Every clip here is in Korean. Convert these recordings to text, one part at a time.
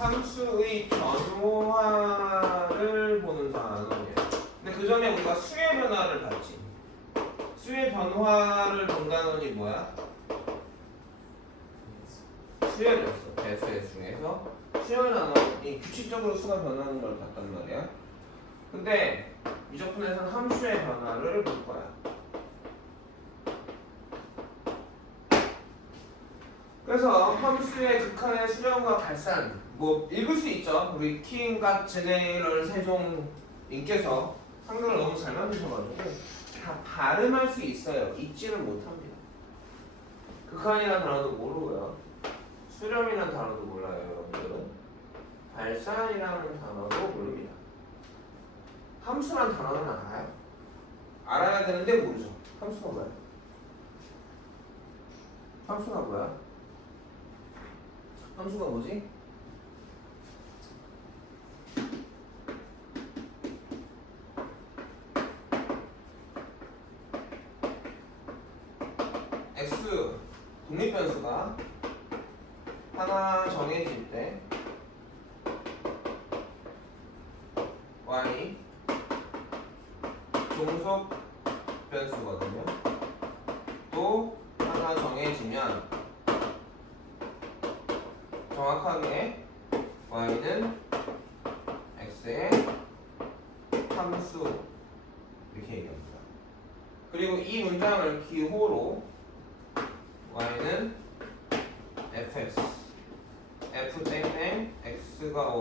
함수의 변화를 보는 단원이에요. 근데 그 전에 우리가 수의 변화를 봤지. 수의 변화를 본 단원이 뭐야? 수열이었어. 배수의 중에서 수열 단원이 규칙적으로 수가 변하는 걸 봤단 말이야. 근데 미적분에서는 함수의 변화를 볼 거야. 그래서 함수의 극한의 수렴과 발산 뭐 읽을 수 있죠. 우리 키인과 제네럴 세종님께서 한글을 너무 잘 만드셔가지고 다 발음할 수 있어요. 읽지는 못합니다. 극한이라는 단어도 모르고요. 수렴이라는 단어도 몰라요. 여러분들은 발산이라는 단어도 모릅니다. 함수라는 단어는 알아요? 알아야 되는데 모르죠. 함수가 뭐야? 함수가 뭐야? 함수가 뭐지? x 독립변수가 하나 정해질 때 y 종속 변수거든요. 또 하나 정해지면 정확하게 y는 x의 함수 이렇게 얘기합니다. 그리고 이 문장을 기호로 y는 fx f 땡땡 x가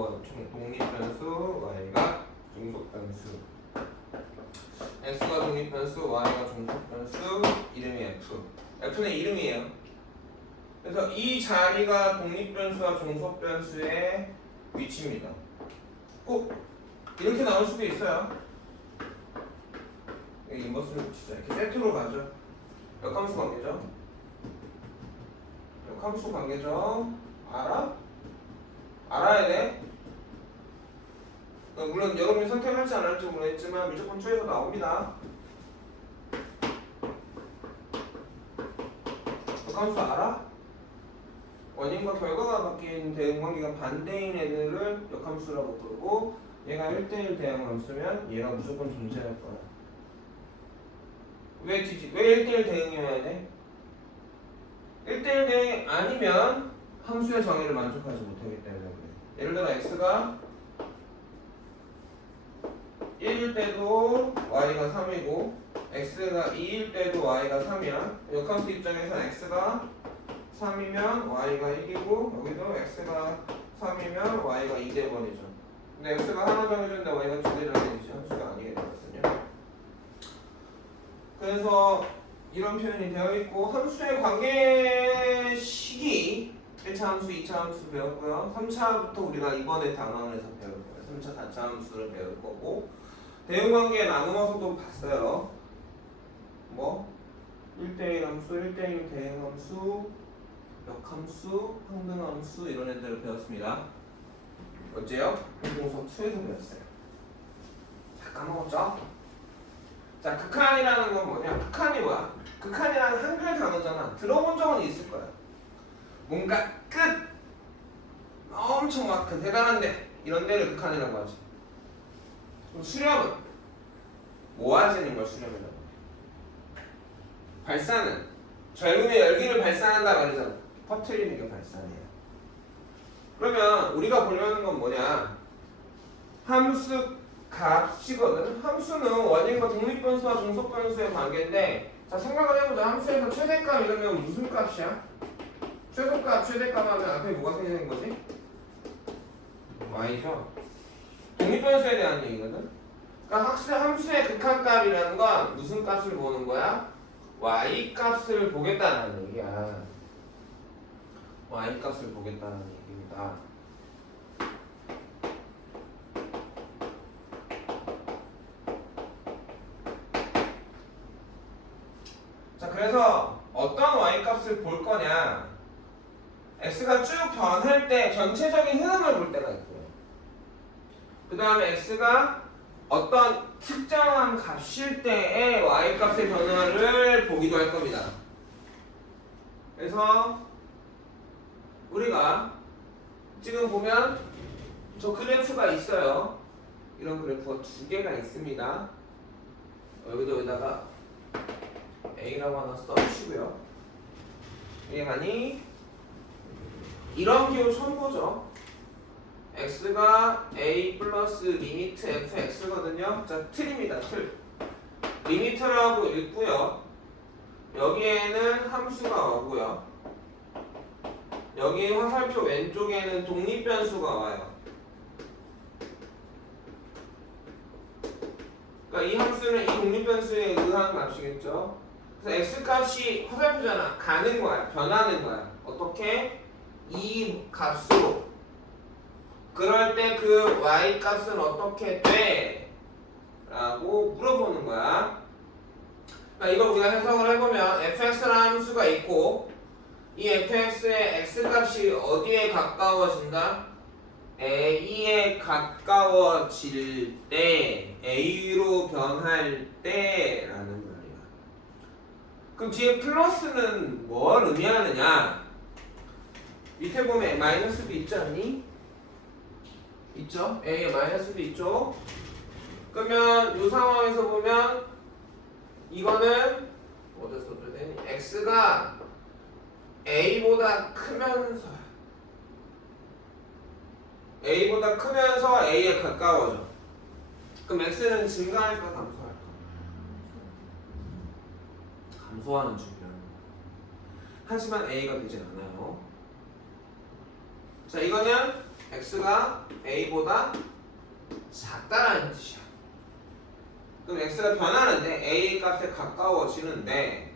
독립변수 y가 종속변수 x가 독립변수 y가 종속변수 이름이 f는 이름이에요. 그래서 이 자리가 독립변수와 종속변수의 위치입니다. 꼭 이렇게 나올 수도 있어요. 여기 인버스를 붙이자. 이렇게 세트로 가죠. 역함수 관계죠. 역함수 관계죠. 알아야 돼. 물론 여러분이 선택할지 안 할지 모르겠지만 무조건 초에서 나옵니다. 역함수 알아? 원인과 결과가 바뀐 대응관계가 반대인 애들을 역함수라고 부르고 얘가 1대1 대응함수면 얘가 무조건 존재할 거야. 왜 1대1 대응이어야 돼? 1대1 대응 아니면 함수의 정의를 만족하지 못하기 때문에 그래. 예를 들어 x가 1일 때도 y가 3이고 x가 2일 때도 y가 3이야. 역함수 입장에서 x가 3이면 y가 1이고 여기도 x가 3이면 y가 2 돼버리죠. 근데 x가 하나 정해졌는데 y가 2개 정해지지 함수가 아니게 되거든요. 그래서 이런 표현이 되어 있고 함수의 관계식이 1차 함수, 2차 함수 배웠고요. 3차부터 우리가 이번에 단원에서 배울 거예요. 3차 다차 함수를 배울 거고 대응관계 나누어서도 봤어요. 뭐 1대1 함수, 1대1 대응함수, 역함수, 항등함수 이런 애들을 배웠습니다. 어째요? 공동서 2에서 배웠어요. 자, 까먹었죠? 자, 극한이라는 건 뭐냐? 극한이 뭐야? 극한이라는 한글 단어잖아. 들어본 적은 있을 거야. 뭔가 끝! 엄청 막 대단한데 이런 데를 극한이라고 하지. 그럼 수렴은 모아지는 걸 수렴이라고 해. 발산은 젊음의 열기를 발산한다 말이잖아. 퍼트리는 게 발산이에요. 그러면 우리가 보려는 건 뭐냐? 함수 값이거든. 함수는 원인과 독립변수와 종속변수의 관계인데 자 생각을 해보자. 함수에서 최대값 이러면 무슨 값이야? 최소값, 최대값 하면 앞에 뭐가 생기는 거지? y죠. 독립변수에 대한 얘기거든. 그러니까 함수의 극한값이라는 건 무슨 값을 보는 거야? y 값을 보겠다는 얘기야. y 값을 보겠다는 얘기입니다. 자, 그래서 어떤 y 값을 볼 거냐? x가 쭉 변할 때 전체적인 흐름을 볼 때가 있고요. 그 다음에 x가 어떤 특정한 값일 때의 y값의 변화를 보기도 할 겁니다. 그래서 우리가 지금 보면 저 그래프가 있어요. 이런 그래프가 두 개가 있습니다. 여기도 여기다가 A라고 하나 써주시고요. 이게 아니 이런 기호 처음 보죠. x가 a 플러스 리미트 fx거든요. 자, 틀입니다. 틀. 리미트라고 읽고요. 여기에는 함수가 오고요. 여기 화살표 왼쪽에는 독립변수가 와요. 그러니까 이 함수는 이 독립변수에 의한 값이겠죠. 그래서 x값이 화살표잖아. 가는 거야. 변하는 거야. 어떻게? 이 값으로. 그럴 때 그 y값은 어떻게 돼? 라고 물어보는 거야. 그러니까 이걸 우리가 해석을 해보면 fx라는 함수가 있고 이 fx의 x값이 어디에 가까워진다? a에 가까워질 때 a로 변할 때 라는 말이야. 그럼 뒤에 플러스는 뭘 의미하느냐? 밑에 보면 마이너스도 있지 않니? 있죠? a에 마이너스도 있죠? 그러면 이 상황에서 보면 이거는 어디서 써줘야 되니? x가 a보다 크면서 a에 가까워져. 그럼 x는 증가할까 감소할까? 감소하는 중이라는 거야. 하지만 a가 되진 않아요. 자, 이거는 x가 a보다 작다라는 뜻이야. 그럼 x가 변하는데 a 값에 가까워지는데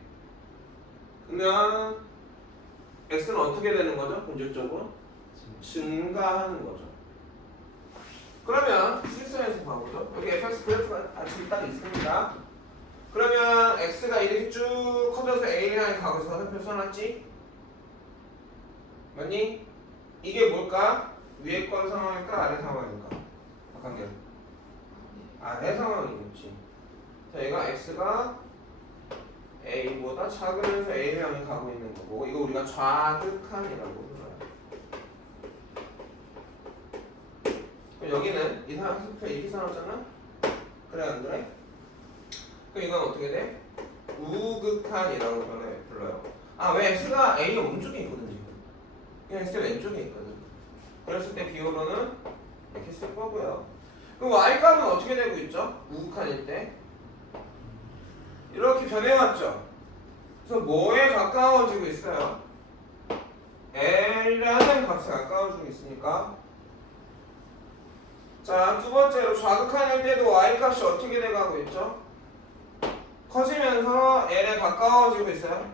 그러면 x는 어떻게 되는 거죠? 본질적으로 증가하는 거죠. 그러면 실선에서 봐보죠. 여기 fx 그래프가 지금 딱 있습니다. 그러면 x가 이렇게 쭉 커져서 a를 향해 가고 있어. 화살표 써놨지? 맞니? 이게 뭘까? 위에 건 상황일까? 아래 상황일까? 바깥에 아래 상황이겠지. 자, 얘가 x가 a보다 작으면서 a를 향해 가고 있는 거고, 이거 우리가 좌극한이라고 불러요. 그럼 여기는 이 화살표 이렇게 써놨잖아? 그래 안 그래? 그럼 이건 어떻게 돼? 우극한이라고 불러요. 아, 왜 x가 a의 오른쪽에 있거든 지금. 그냥 x 왼쪽에 있거든. 그랬을 때 비율로는 이렇게 쓸 거고요. 그럼 y값은 어떻게 되고 있죠? 우극한일 때 이렇게 변해왔죠. 그래서 뭐에 가까워지고 있어요? L이라는 값에 가까워지고 있으니까. 자, 두 번째로 좌극한일 때도 y값이 어떻게 돼가고 있죠? 커지면서 L에 가까워지고 있어요.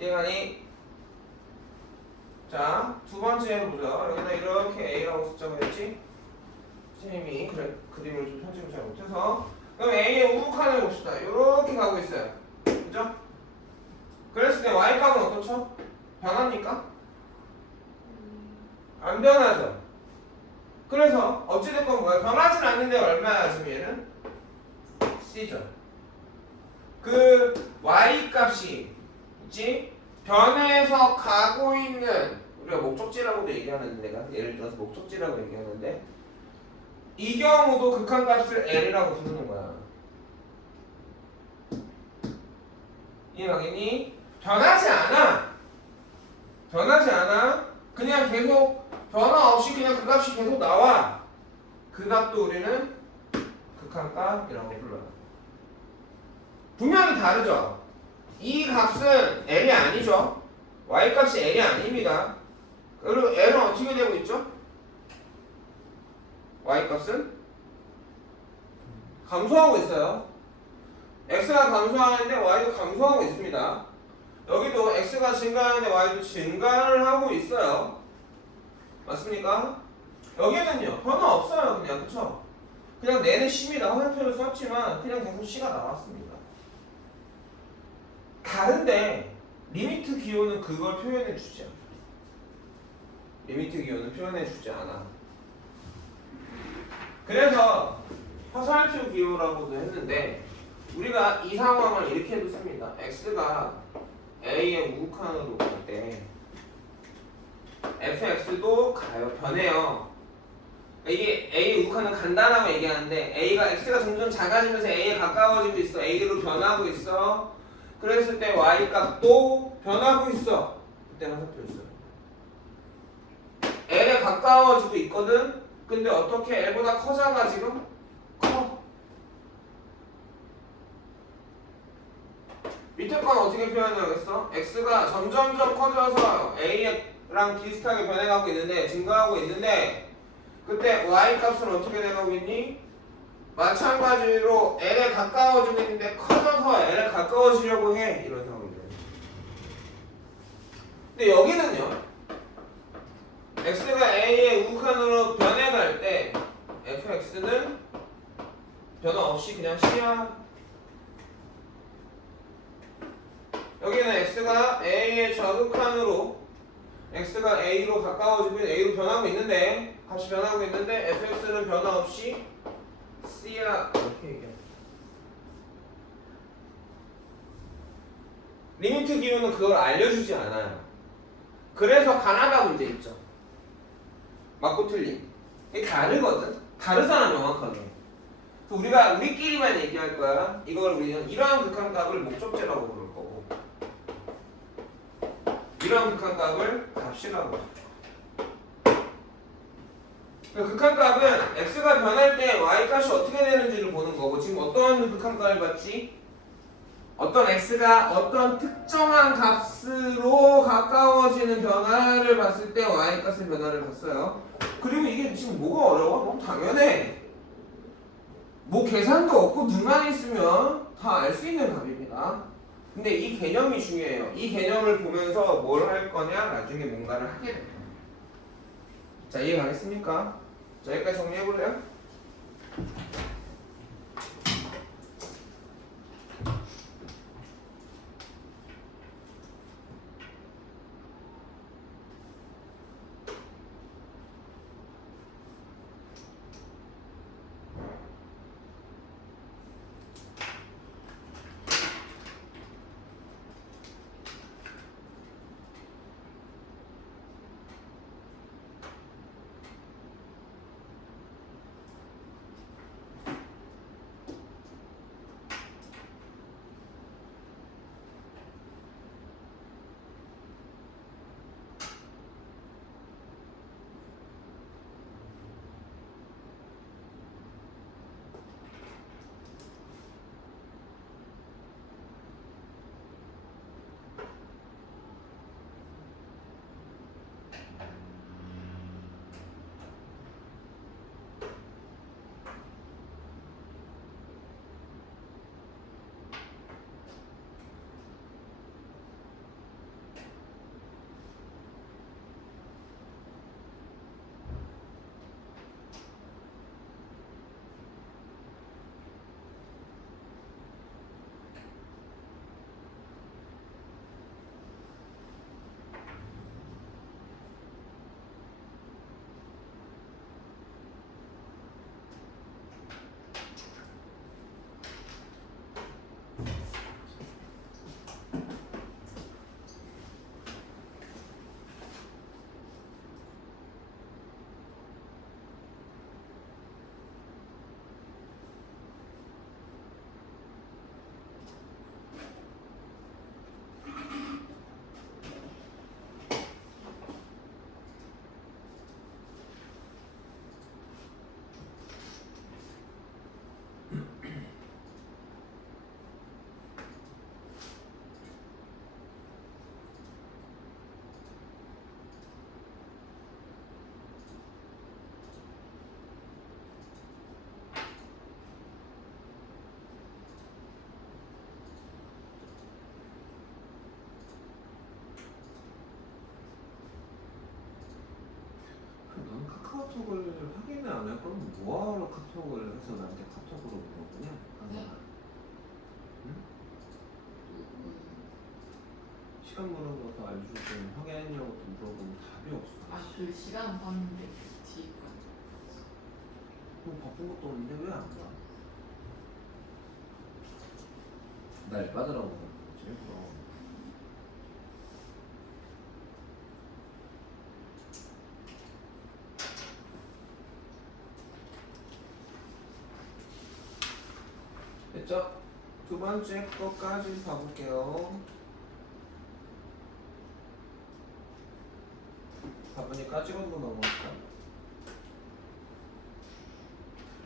이해가니? 자, 두 번째 보죠. 여기다 이렇게 A라고 숫자가 있지? 선생님이 그림을 좀 편집을 잘 못해서. 그럼 A의 우극한을 봅시다. 이렇게 가고 있어요. 그죠? 그랬을 때 Y값은 어떻죠? 변합니까? 안 변하죠? 그래서 어찌됐건 뭐야? 변하진 않는데 얼마야 지금 얘는? C죠. 그 Y값이 있지? 변해서 가고 있는, 우리가 목적지라고도 얘기하는데, 내가 예를 들어서 목적지라고 얘기하는데 이 경우도 극한값을 L이라고 부르는 거야. 이해가겠니? 변하지 않아. 그냥 계속 변화 없이 그냥 그 값이 계속 나와. 그 값도 우리는 극한값이라고 불러요. 분명히 다르죠? 이 값은 L이 아니죠. Y값이 L이 아닙니다. 그리고 L은 어떻게 되고 있죠? Y값은 감소하고 있어요. X가 감소하는데 Y도 감소하고 있습니다. 여기도 X가 증가하는데 Y도 증가를 하고 있어요. 맞습니까? 여기는요, 변화 없어요. 그냥, 그쵸? 그냥 내는 C입니다. 화살표를 썼지만 그냥 계속 C가 나왔습니다. 다른데 리미트 기호는 그걸 표현해 주지 않아. 리미트 기호는 표현해 주지 않아. 그래서 화살표 기호라고도 했는데 우리가 이 상황을 이렇게 해도 씁니다. x가 a의 우극한으로 갈 때 x도 가요. 변해요. 이게 A의 우극한은 간단하게 얘기하는데 A가 X가 점점 작아지면서 A에 가까워지고 있어. A로 변하고 있어. 그랬을 때 Y 값도 변하고 있어. 그때만 살펴 있어요. L에 가까워지고 있거든. 근데 어떻게 L보다 커져가 지금? 커. 밑에 건 어떻게 표현하겠어? X가 점점점 커져서 A랑 비슷하게 변해가고 있는데 증가하고 있는데 그때 y 값은 어떻게 돼가고 있니? 마찬가지로 l에 가까워지고 있는데 커져서 l에 가까워지려고 해. 이런 상황이죠. 근데 여기는요. x가 a의 우극한으로 변해갈 때 fx는 변화 없이 그냥 C야. 여기는 x가 a의 좌극한으로 x가 a로 가까워지고 a로 변하고 있는데 값이 변하고 있는데 fx는 변화 없이 c야. 이렇게 얘기해. 리미트 기호는 그걸 알려주지 않아요. 그래서 가나다 문제 있죠. 맞고 틀림. 이게 다르거든. 다르잖아 명확하게. 그래서 우리가 우리끼리만 얘기할 거야. 이걸 우리는 이러한 극한값을 목적제라고 부를 거고 이러한 극한값을 값이라고 부를 거고. 극한값은 x가 변할 때 y값이 어떻게 되는지를 보는 거고 지금 어떤 극한값을 봤지? 어떤 x가 어떤 특정한 값으로 가까워지는 변화를 봤을 때 y값의 변화를 봤어요. 그리고 이게 지금 뭐가 어려워? 너무 당연해. 뭐 계산도 없고 눈만 있으면 다 알 수 있는 값입니다. 근데 이 개념이 중요해요. 이 개념을 보면서 뭘 할 거냐? 나중에 뭔가를 하게 돼요. 자, 이해 가겠습니까? 자, 여기까지 정리해볼래요? 넌 카카오톡을 확인을 안 할 거면 뭐하러 카톡을 해서 나한테 카톡으로 물어보냐? 네. 응? 시간 물어봐서 알려줄 때는 확인했냐고 또 물어보면 답이 없어. 아, 그 시간 봤는데 뒤에 거. 뭐 바쁜 것도 없는데 왜 안 가? 날 빠더라고 그랬지 그럼. 됐죠? 두 번째 거까지 봐볼게요. 바쁘니까 찍어두고 넘어갈까?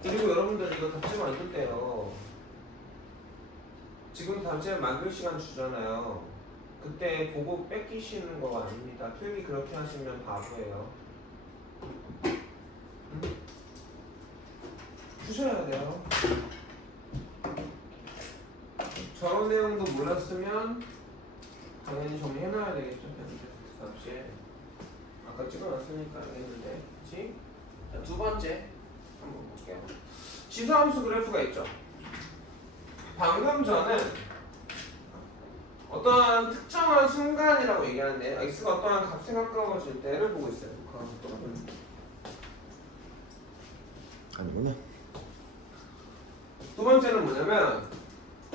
그리고 여러분들 이거 답지 만들 때요. 지금 답지 만들 시간 주잖아요. 그때 보고 뺏기시는 거 아닙니다. 필기 그렇게 하시면 바보예요. 푸셔야 돼요. 저런 내용도 몰랐으면 당연히 정리해놔야 되겠죠. 답시에 아까 찍어놨으니까 알겠는데, 그치? 자, 두 번째 한번 볼게요. 지수함수 그래프가 있죠. 방금 전은 어떠한 특정한 순간이라고 얘기하는데 x가 어떠한 값에 가까워질 때를 보고 있어요. 아니구나. 두 번째는 뭐냐면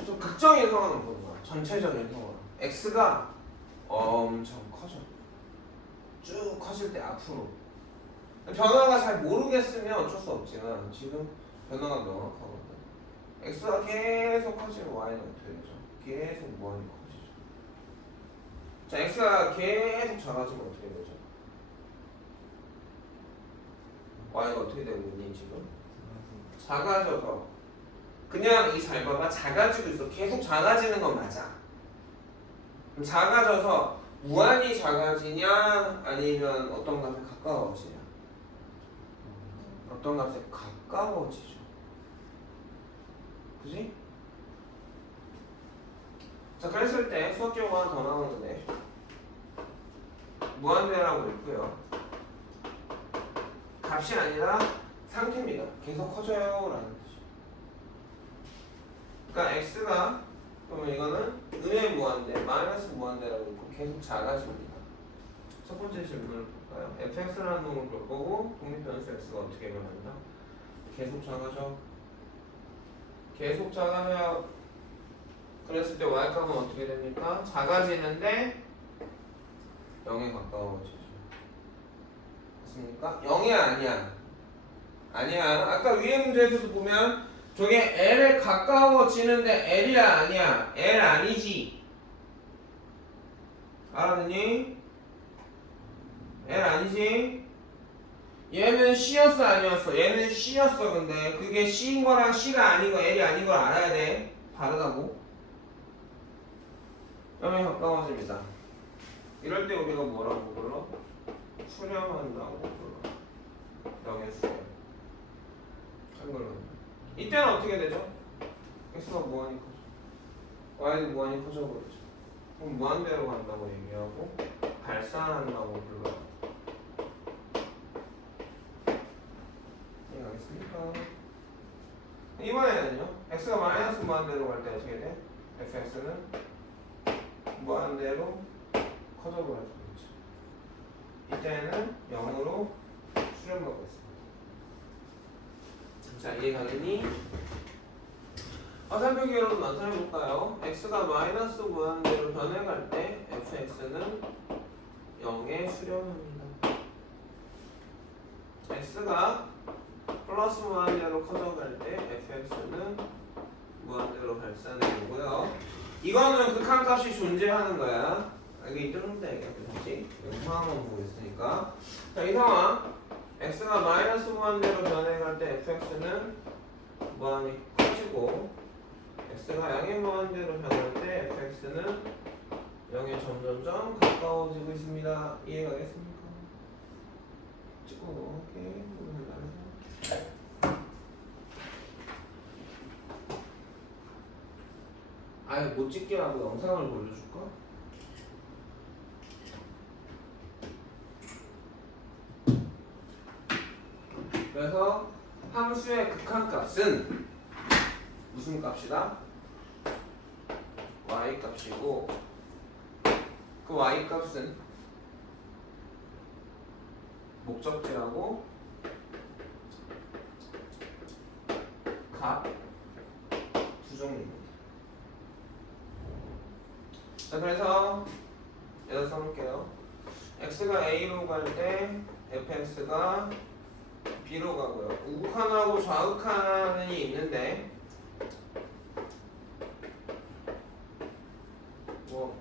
좀 극적인 상황을 보는 거야. 전체적인 상황. x가 엄청 커져. 쭉 커질 때 앞으로. 변화가 잘 모르겠으면 어쩔 수 없지만 지금 변화가 명확하거든. x가 계속 커지면 y는 어떻게 되죠? 계속 무한히 커지죠. 자, x가 계속 작아지면 어떻게 되죠? y가 어떻게 되고 있니 지금? 작아져서 그냥 이 잘 봐봐. 작아지고 있어. 계속 작아지는 건 맞아. 그럼 작아져서 무한히 작아지냐 아니면 어떤 값에 가까워지냐? 어떤 값에 가까워지죠. 그지? 자, 그랬을 때 수학 기호가 하나 더 나오는데 무한대라고 있고요. 값이 아니라 상태입니다. 계속 커져요 라는 뜻이죠. 그러니까 x가 그러면 이거는 음의 무한대, 마이너스 무한대라고 있고 계속 작아집니다. 첫 번째 질문을 볼까요? fx라는 놈을 볼 거고 독립변수 x가 어떻게 변한다? 계속 작아져. 계속 작아져요. 그랬을 때 y값은 어떻게 됩니까? 작아지는데 0에 가까워지죠. 맞습니까? 0이 아니야. 아니야. 아까 위에 문제에서도 보면 저게 L에 가까워지는데 L이야 아니야? L 아니지. 알았니? L 아니지? 얘는 C였어 아니었어? 얘는 C였어. 근데 그게 C인 거랑 C가 아닌 거 L이 아닌 걸 알아야 돼. 다르다고. 0에 가까워집니다. 이럴 때 우리가 뭐라고 불러? 수렴한다고 불러. 0의 수렴. 한글로. 이때는 어떻게 되죠? x가 무한히 커져. y도 무한히 커져버리죠. 그럼 무한대로 간다고 얘기하고 발산한다고 불러요. 이해가겠습니까? 이번에는요. x가 마이너스 무한대로 갈 때 어떻게 돼? fx는 무한대로 커져버리죠. 이때는 0으로 수렴하고 있습니다. 자, 이해가겠니? 화살표기로 나타내볼까요? x가 마이너스 무한대로 변해갈 때 fx는 0에 수렴합니다. x가 플러스 무한대로 커져갈 때 fx는 무한대로 발산해주고요. 이거는 극한값이 존재하는 거야. 이게 뚫는다 얘기하겠지? 여기 상황만 보고 있으니까. 자, 이 상황 x가 마이너스 무한대로 변해갈 때 fx는 무한히 커지고 x가 양의 무한대로 변할 때 fx는 0에 점점점 가까워지고 있습니다. 이해가겠습니까? 찍고 넘어갈게. 아예 못 찍게 하고 영상을 돌려줄까? 그래서 함수의 극한값은 무슨 값이다? y값이고 그 y값은 목적지하고 값 두 종류입니다. 자, 그래서 예를 써볼게요. x가 a로 갈 때 fx가 b로 가고요. 우극한하고 좌극한이 있는데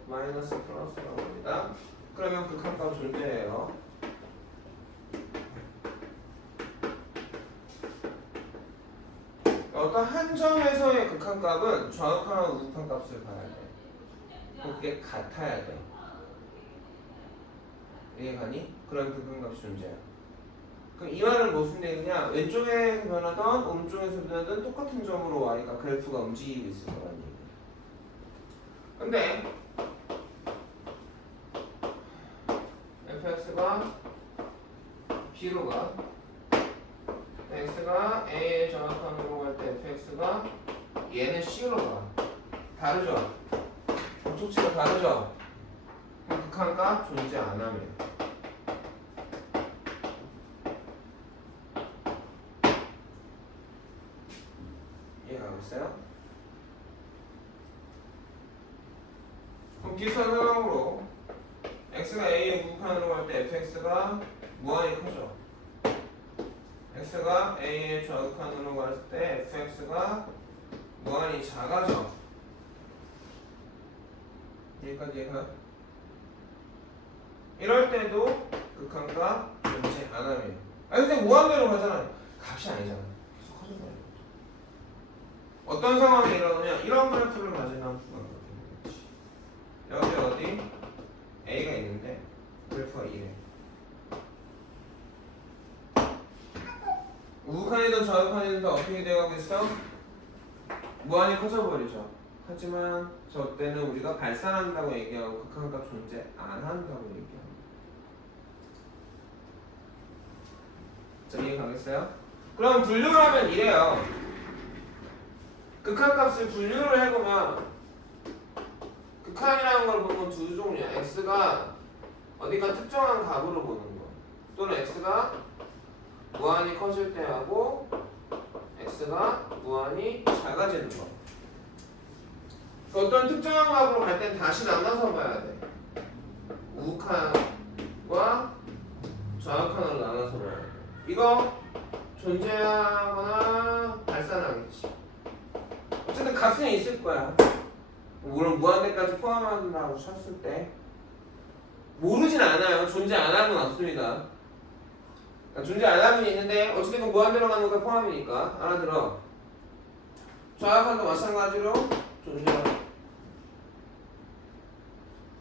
마이너스 플러스가 옵니다. 그러면 극한값 존재해요. 어떤 한 점에서의 극한값은 좌극한하고 우극한값을 봐야 돼. 그게 같아야 돼. 이해가니? 그런 극한값이 존재해요. 그럼 이 말은 무슨 얘기냐? 왼쪽에서 변하던 오른쪽에서 변하던 똑같은 점으로 y가 그래프가 움직이고 있을 거라는 얘기야. 근데 fx가 b로 가, x가 a의 정확한으로 갈 때 fx가 얘는 c로 가. 다르죠? 목적지가 다르죠? 그럼 극한값 존재 안 하면 이해가고 있어요? 그럼 비슷한 상황으로 x가 a의 극한으로 갈 때 fx가 무한히 크죠? x가 a의 좌극한으로 갈 때 fx가 무한히 작아져. 여기까지 이해가요? 이럴 때도 극한값 존재 안 하면 근데 무한대로 가잖아요. 값이 아니잖아. 계속 커진다는 거죠. 어떤 상황이 일어나냐? 이런 그래프를 가진 함수가 그렇게 되는 거지. 여기 어디? A가 있는데 그래프가 이래. 우극한이든 좌극한이든 다 어떻게 되어가고 있어? 무한히 커져버리죠. 하지만 저 때는 우리가 발산한다고 얘기하고 극한값 존재 안 한다고 얘기합니다. 자, 이해 가겠어요? 그럼 분류를 하면 이래요. 극한값을 분류를 해보면 극한이라는 걸 보면 두 종류야. x가 어디가 특정한 값으로 보는 거, 또는 x가 무한히 커질 때 하고 x가 무한히 작아지는 거. 어떤 특정한 값으로 갈 땐 다시 나눠서 봐야 돼. 우극한과 좌극한으로 나눠서 봐야 돼. 이거 존재하거나 발산하겠지. 어쨌든 값은 있을 거야. 물론 무한대까지 포함한다고 쳤을 때 모르진 않아요. 존재 안 하는 건 없습니다. 그러니까 존재 안 하는 게 있는데 어쨌든 무한대로 가는 거 포함이니까 알아들어. 좌극한도 마찬가지로 존재하고.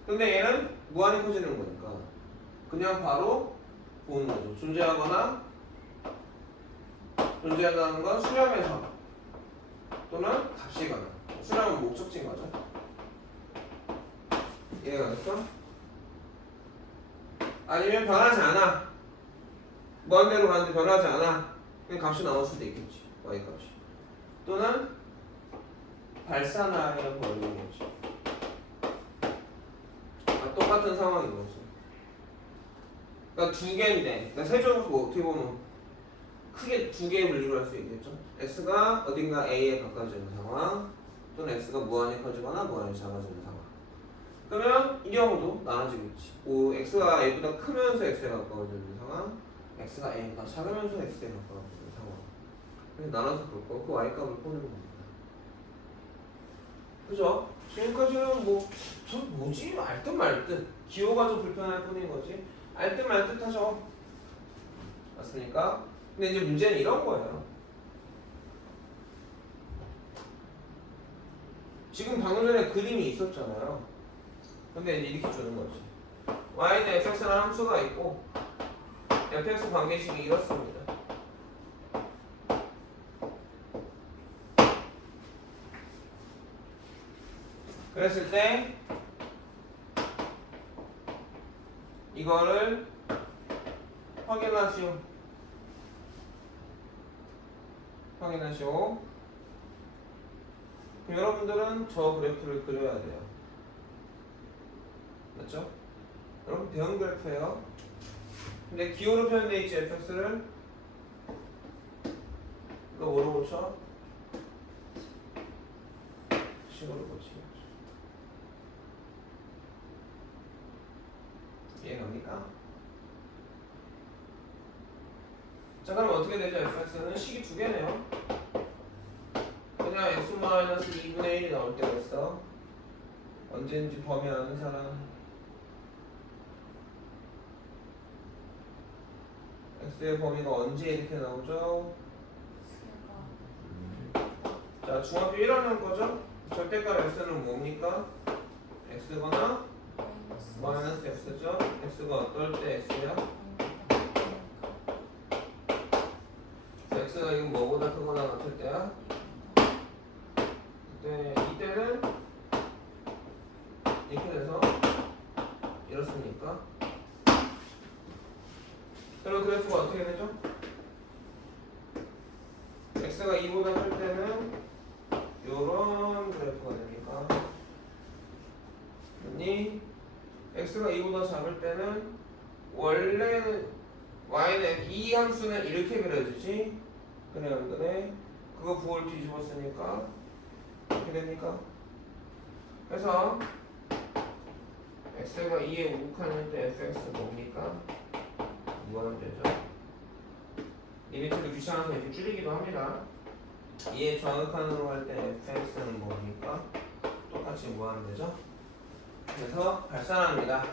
근데 얘는 무한히 커지는 거니까 그냥 바로 보는 거죠. 존재하거나 존재한다는 건 수렴에서 또는 값이거나. 수렴은 목적지인 거죠. 이해가 됐어? 아니면 변하지 않아. 무한대로 가는데 변하지 않아. 그냥 값이 나올 수도 있겠지. y 값이. 또는 발산하면 벌리는 거지. 똑같은 상황인 거지. 그러니까 두 개인데, 그러니까 세조함수 뭐 어떻게 보면 크게 두 개의 분류를 할 수 있겠죠. x가 어딘가 a에 가까워지는 상황, 또는 x가 무한히 커지거나 무한히 작아지는 상황. 그러면 이 경우도 나눠지겠지. x가 a보다 크면서 x에 가까워지는 상황, x가 a보다 작으면서 x에 가까워지는 상황. 그래서 나눠서 볼 거, 그 y값을 보는 겁니다. 그죠? 지금까지는 뭐, 저 뭐지? 알 듯 말 듯. 기호가 좀 불편할 뿐인 거지. 알 듯 말 듯 하죠. 맞습니까? 근데 이제 문제는 이런 거예요. 지금 방금 전에 그림이 있었잖아요. 근데 이제 이렇게 주는 거지. y는 fx라는 함수가 있고, fx 관계식이 이렇습니다. 그랬을 때 이거를 확인하시오. 그럼 여러분들은 저 그래프를 그려야 돼요. 맞죠? 여러분 배운 그래프예요. 근데 기호로 표현되어 있지 fx를. 이거 뭐로 고쳐? 식으로 고치겠죠. 이해갑니까? 자, 그럼 어떻게 되죠? fx는 식이 두 개네요. 그냥 x-2분의 1이 나올 때가 있어. 언제인지 범위 아는 사람? x의 범위가 언제 이렇게 나오죠? 자, 중학교 1학년 거죠? 절대값 x는 뭡니까? x거나 마이너스 x죠? x가 어떨 때 x야? x가 이건 뭐보다 크거나 같을 때야? 그때 이때는 이렇게 돼서 이렇습니까? 그럼 그래프가 어떻게 되죠? x가 2보다 클 때는 요런 그래프가 됩니까? 아니 x가 2보다 작을 때는 원래는 y는 이 함수는 이렇게 그려지지? 그래 안 그래? 그거 부호를 뒤집었으니까 이렇게 됩니까? 그래서 x가 2에 우극한일 때 fx 뭡니까? 무한은 되죠? 리미트도 귀찮아서 이렇게 줄이기도 합니다. 2에 좌극한으로 할 때 fx는 뭡니까? 똑같이 무한은 되죠? 그래서 발산합니다.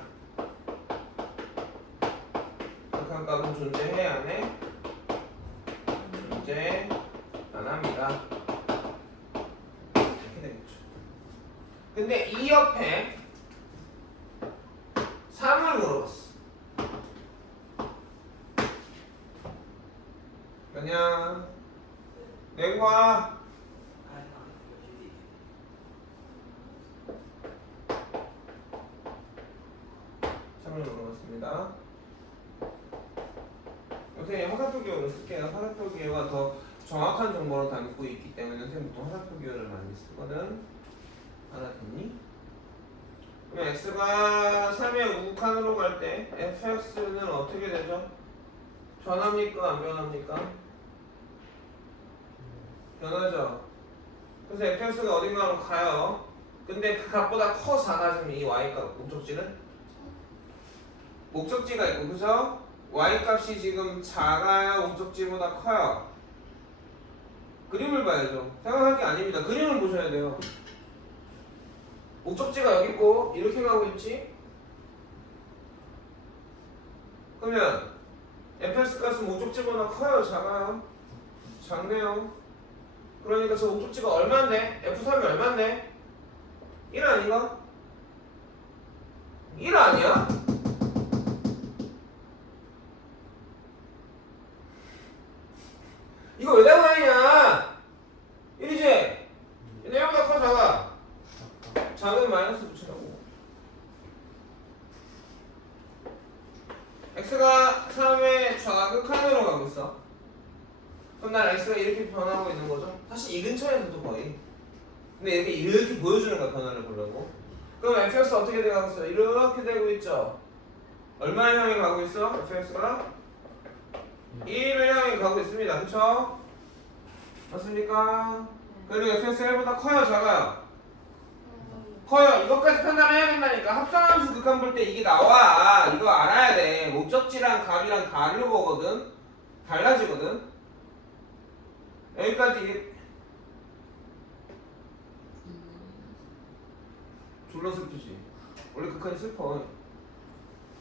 극한값은 존재해 안 해? 존재 안 합니다. 이렇게 되겠죠. 근데 이 옆에 3을 물어봤어. 그냥 내과 3을 물어봤습니다. 선생님 화살표 기호를 쓸게요. 화살표 기호가 더 정확한 정보를 담고 있기 때문에 선생님 보통 화살표 기호를 많이 쓰거든. 알아듣니? 그럼 x가 3의 우극한으로 갈 때 fx는 어떻게 되죠? 변합니까? 안 변합니까? 변하죠. 그래서 fx가 어딘가로 가요. 근데 그 값보다 커 작아지면 이 y값 목적지는? 목적지가 있고 그죠? y값이 지금 작아야 목적지보다 커요. 그림을 봐야죠. 생각할 게 아닙니다. 그림을 보셔야 돼요. 목적지가 여기 있고 이렇게 가고 있지? 그러면 fx 값은 목적지보다 커요? 작아요? 작네요. 그러니까 저 목적지가 얼만데? f3이 얼만데? 1 아닌가? 1 아니야? 이거 왜 나와있냐? 1이지? 얘보다 커 작아? 작은 마이너스 붙이라고. x가 3의 좌극한으로 가고 있어. 그럼 난 x가 이렇게 변하고 있는 거죠? 사실 이 근처에서도 거의. 근데 이렇게 보여주는 거야, 변화를 보려고. 그럼 fx 어떻게 돼가고 있어? 이렇게 되고 있죠? 얼마를 향해 가고 있어? fx가? 1을 향해 가고 있습니다. 그쵸? 맞습니까? 그리고 fx가 1보다 커요? 작아요? 커요. 이것까지 판단해야 된다니까. 합성함수 극한 볼 때 이게 나와. 이거 알아야 돼. 목적지랑 값이랑 다른 거거든. 달라지거든. 여기까지 이게 졸라 슬프지. 원래 극한이 슬퍼.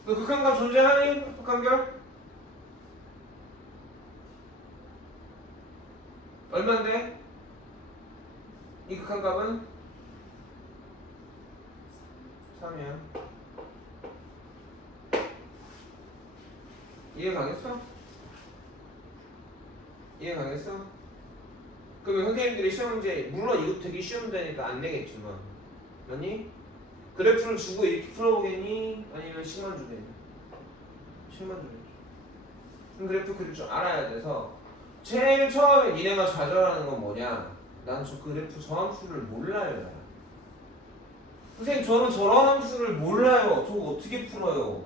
너 극한값 존재하니? 극한결? 얼만데? 이 극한값은? 3이야. 이해 가겠어? 이해 가겠어? 그러면 선생님들이 시험 문제, 물론 이거 되게 쉬운 문제니까 안 되겠지만, 아니? 그래프를 주고 이렇게 풀어보겠니? 아니면 식만 주겠니? 식만 주겠지. 그럼 그래프 그릴 줄 알아야 돼서 제일 처음에 니네가 좌절하는 건 뭐냐? 난 저 그래프 저 함수를 몰라요. 선생님 저는 저런 함수를 몰라요. 저거 어떻게 풀어요?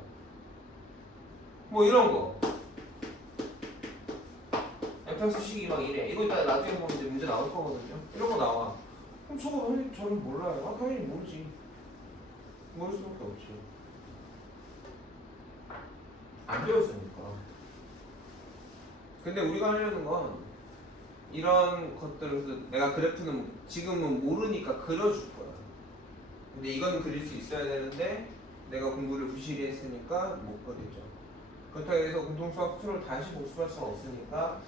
뭐 이런 거. fx식이 막 이래. 이거 이따 나중에 보면 이제 문제 나올 거거든요. 이런 거 나와. 그럼 저거 선생님 저는 몰라요. 아 당연히 모르지. 모를 수밖에 없지. 안 배웠으니까. 근데 우리가 하려는 건 이런 것들을 내가 그래프는 지금은 모르니까 그려줄 거야. 근데 이건 그릴 수 있어야 되는데 내가 공부를 부실히 했으니까 못 그리죠. 그렇다고 해서 공통수학 툴을 다시 복습할 수는 없으니까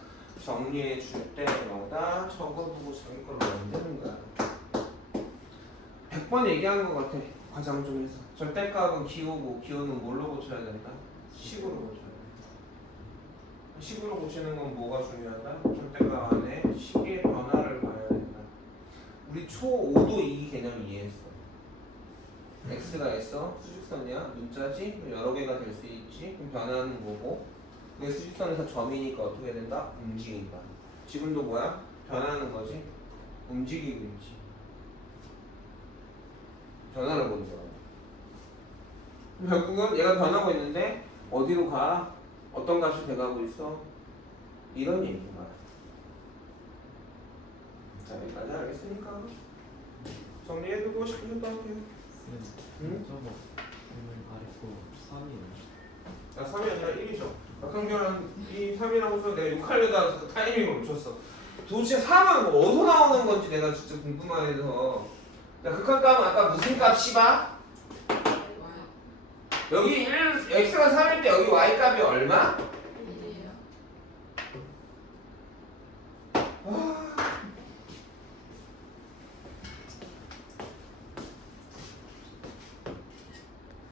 정리해 줄 때마다 적어두고 자기 걸로 만드는 거야. 100번 얘기한 것 같아. 과장 중에서 절대값은 기호고 기호는 뭘로 고쳐야 된다? 식으로 고쳐야 된다. 식으로 고치는 건 뭐가 중요하다? 절대값 안에 식의 변화를 봐야 된다. 우리 초5도 이 개념 이해했어. x가 있어 수직선이야 문자지 여러 개가 될 수 있지 그럼 변하는 거고 그게 수직선에서 점이니까 어떻게 된다? 움직인다. 지금도 뭐야? 변하는 거지 움직이고 있지. 변화를 보는 거야. 결국은 얘가 변하고 있는데 어디로 가? 어떤 값이 돼가고 있어? 이런 얘기가. 자 여기까지 알겠습니까? 정리해두고 싶은 것도 할게요. 응? 저거 오늘 아래거 3이에요. 나 3이 아니라 1이죠. 박한결은 이 3이라고 해서 내가 욕하려다가 타이밍을 멈췄어. 도대체 3은 어디서 나오는 건지 내가 진짜 궁금해서. 자, 극한값은 아까 무슨 값이 봐? 여기 1, x가 3일 때 여기 y값이 얼마?